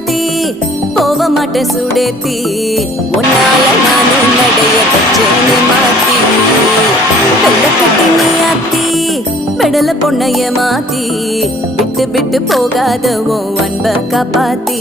சாத்தி போக மாட்டேன் சுடேத்தி உன்னால நானும் நடைய வச்சேன்னு மாத்தி வெள்ள கட்டி நீ ஆத்தி பெடல பொண்ணைய மாத்தி விட்டு விட்டு போகாத உன் அன்ப காப்பாத்தி